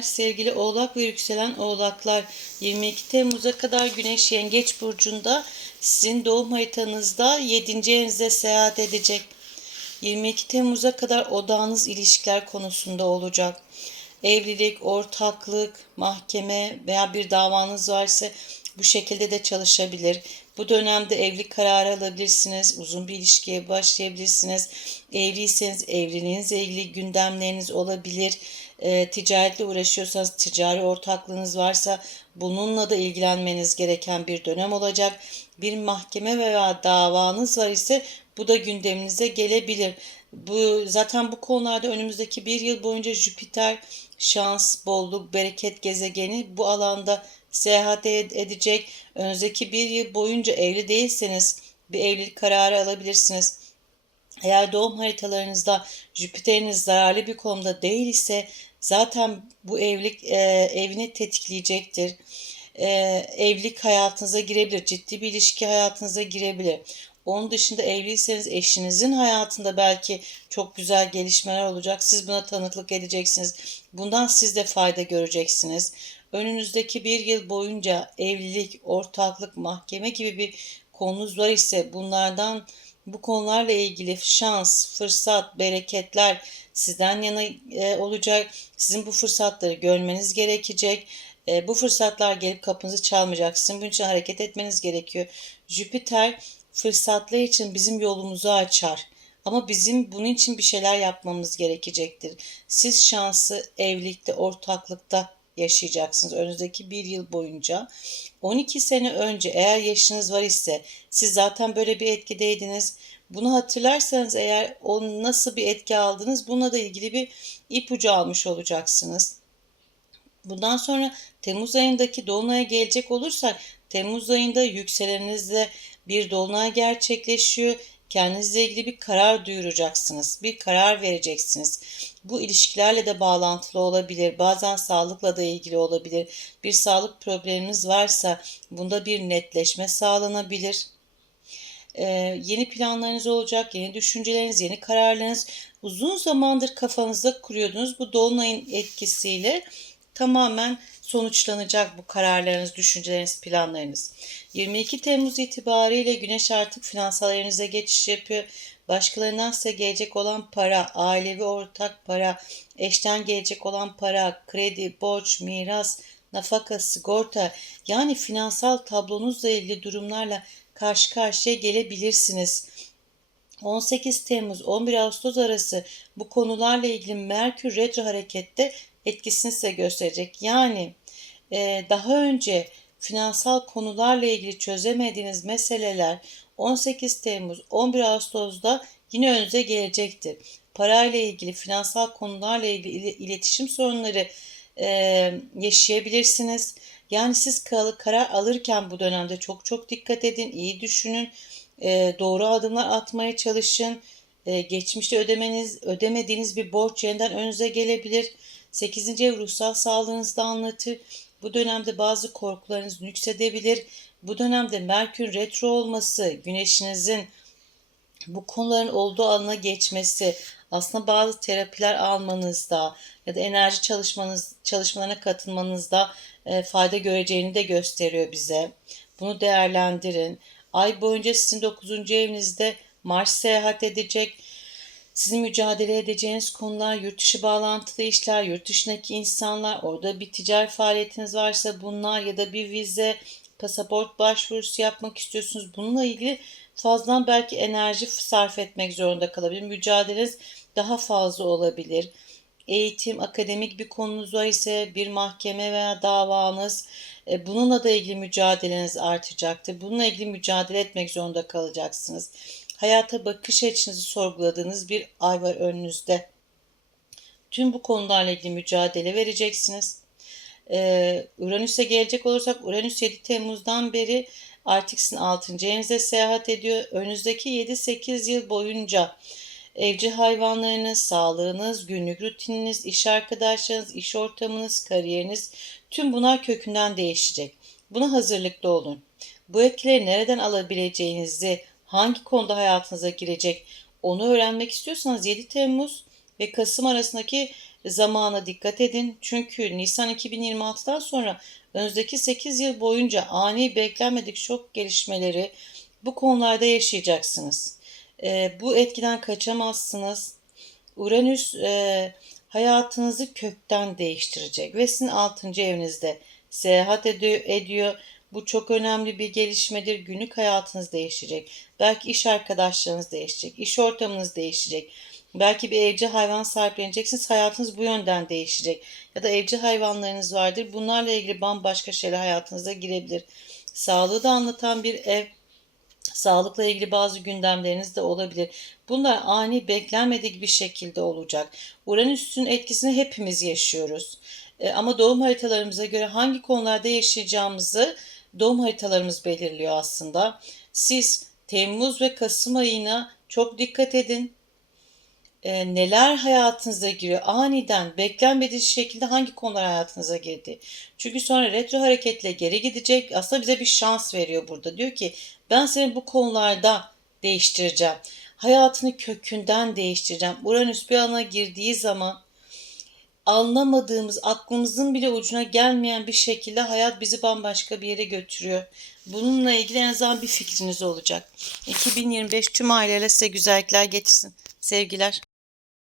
Sevgili Oğlak ve yükselen Oğlaklar 22 Temmuz'a kadar Güneş Yengeç Burcu'nda sizin doğum haritanızda 7. evinizde seyahat edecek. 22 Temmuz'a kadar odağınız ilişkiler konusunda olacak. Evlilik, ortaklık, mahkeme veya bir davanız varsa bu şekilde de çalışabilir. Bu dönemde evlilik kararı alabilirsiniz. Uzun bir ilişkiye başlayabilirsiniz. Evliyseniz evliliğinizle ilgili gündemleriniz olabilir. E, ticaretle uğraşıyorsanız ticari ortaklığınız varsa bununla da ilgilenmeniz gereken bir dönem olacak. Bir mahkeme veya davanız var ise bu da gündeminize gelebilir. Bu zaten bu konularda önümüzdeki bir yıl boyunca Jüpiter şans, bolluk, bereket gezegeni bu alanda seyahat ed- edecek. Önümüzdeki bir yıl boyunca evli değilseniz bir evlilik kararı alabilirsiniz. Eğer doğum haritalarınızda Jüpiter'iniz zararlı bir konumda değil ise zaten bu evlilik e, evini tetikleyecektir. E, evlilik hayatınıza girebilir, ciddi bir ilişki hayatınıza girebilir. Onun dışında evliyseniz eşinizin hayatında belki çok güzel gelişmeler olacak. Siz buna tanıklık edeceksiniz. Bundan siz de fayda göreceksiniz. Önünüzdeki bir yıl boyunca evlilik, ortaklık, mahkeme gibi bir konunuz var ise bunlardan bu konularla ilgili şans, fırsat, bereketler sizden yana e, olacak. Sizin bu fırsatları görmeniz gerekecek. E, bu fırsatlar gelip kapınızı çalmayacak. Sizin bunun için hareket etmeniz gerekiyor. Jüpiter fırsatlar için bizim yolumuzu açar. Ama bizim bunun için bir şeyler yapmamız gerekecektir. Siz şansı evlilikte, ortaklıkta yaşayacaksınız önümüzdeki bir yıl boyunca. 12 sene önce eğer yaşınız var ise siz zaten böyle bir etkideydiniz. Bunu hatırlarsanız eğer o nasıl bir etki aldınız bununla da ilgili bir ipucu almış olacaksınız. Bundan sonra Temmuz ayındaki dolunaya gelecek olursak Temmuz ayında yükselenizde bir dolunay gerçekleşiyor. Kendinizle ilgili bir karar duyuracaksınız. Bir karar vereceksiniz. Bu ilişkilerle de bağlantılı olabilir. Bazen sağlıkla da ilgili olabilir. Bir sağlık probleminiz varsa bunda bir netleşme sağlanabilir. Ee, yeni planlarınız olacak, yeni düşünceleriniz, yeni kararlarınız uzun zamandır kafanızda kuruyordunuz. Bu dolunayın etkisiyle tamamen sonuçlanacak bu kararlarınız, düşünceleriniz, planlarınız. 22 Temmuz itibariyle Güneş artık finansal evinize geçiş yapıyor. Başkalarından size gelecek olan para, ailevi ortak para, eşten gelecek olan para, kredi, borç, miras, nafaka, sigorta yani finansal tablonuzla ilgili durumlarla karşı karşıya gelebilirsiniz. 18 Temmuz 11 Ağustos arası bu konularla ilgili Merkür retro harekette etkisini size gösterecek. Yani e, daha önce finansal konularla ilgili çözemediğiniz meseleler 18 Temmuz 11 Ağustos'da yine önünüze gelecektir. Parayla ilgili, finansal konularla ilgili iletişim sorunları e, yaşayabilirsiniz. Yani siz karar alırken bu dönemde çok çok dikkat edin, iyi düşünün, e, doğru adımlar atmaya çalışın. E, geçmişte ödemeniz, ödemediğiniz bir borç yeniden önünüze gelebilir. 8. ev ruhsal sağlığınızda anlatır. Bu dönemde bazı korkularınız nüksedebilir. Bu dönemde Merkür retro olması, güneşinizin bu konuların olduğu alana geçmesi, aslında bazı terapiler almanızda ya da enerji çalışmanız çalışmalarına katılmanızda e, fayda göreceğini de gösteriyor bize. Bunu değerlendirin. Ay boyunca sizin 9. evinizde Mars seyahat edecek. Sizin mücadele edeceğiniz konular yurt dışı bağlantılı işler, yurt dışındaki insanlar, orada bir ticari faaliyetiniz varsa bunlar ya da bir vize, pasaport başvurusu yapmak istiyorsunuz. Bununla ilgili fazladan belki enerji sarf etmek zorunda kalabilir. Mücadeleniz daha fazla olabilir. Eğitim, akademik bir konunuz var ise bir mahkeme veya davanız e, bununla da ilgili mücadeleniz artacaktır. Bununla ilgili mücadele etmek zorunda kalacaksınız hayata bakış açınızı sorguladığınız bir ay var önünüzde. Tüm bu konularla ilgili mücadele vereceksiniz. Ee, Uranüs'e gelecek olursak Uranüs 7 Temmuz'dan beri artık sizin 6. evinize seyahat ediyor. Önünüzdeki 7-8 yıl boyunca evcil hayvanlarınız, sağlığınız, günlük rutininiz, iş arkadaşlarınız, iş ortamınız, kariyeriniz tüm bunlar kökünden değişecek. Buna hazırlıklı olun. Bu etkileri nereden alabileceğinizi hangi konuda hayatınıza girecek onu öğrenmek istiyorsanız 7 Temmuz ve Kasım arasındaki zamana dikkat edin. Çünkü Nisan 2026'dan sonra önümüzdeki 8 yıl boyunca ani beklenmedik şok gelişmeleri bu konularda yaşayacaksınız. Ee, bu etkiden kaçamazsınız. Uranüs e, hayatınızı kökten değiştirecek ve sizin 6. evinizde seyahat ediyor, ediyor. Bu çok önemli bir gelişmedir. Günlük hayatınız değişecek. Belki iş arkadaşlarınız değişecek. iş ortamınız değişecek. Belki bir evcil hayvan sahipleneceksiniz. Hayatınız bu yönden değişecek. Ya da evcil hayvanlarınız vardır. Bunlarla ilgili bambaşka şeyler hayatınıza girebilir. Sağlığı da anlatan bir ev Sağlıkla ilgili bazı gündemleriniz de olabilir. Bunlar ani beklenmedik bir şekilde olacak. Uranüs'ün etkisini hepimiz yaşıyoruz. E, ama doğum haritalarımıza göre hangi konularda yaşayacağımızı doğum haritalarımız belirliyor aslında. Siz Temmuz ve Kasım ayına çok dikkat edin. E, neler hayatınıza giriyor? Aniden beklenmedik şekilde hangi konular hayatınıza girdi? Çünkü sonra retro hareketle geri gidecek. Aslında bize bir şans veriyor burada. Diyor ki ben seni bu konularda değiştireceğim. Hayatını kökünden değiştireceğim. Uranüs bir alana girdiği zaman anlamadığımız, aklımızın bile ucuna gelmeyen bir şekilde hayat bizi bambaşka bir yere götürüyor. Bununla ilgili en azından bir fikriniz olacak. 2025 tüm aileyle size güzellikler getirsin. Sevgiler.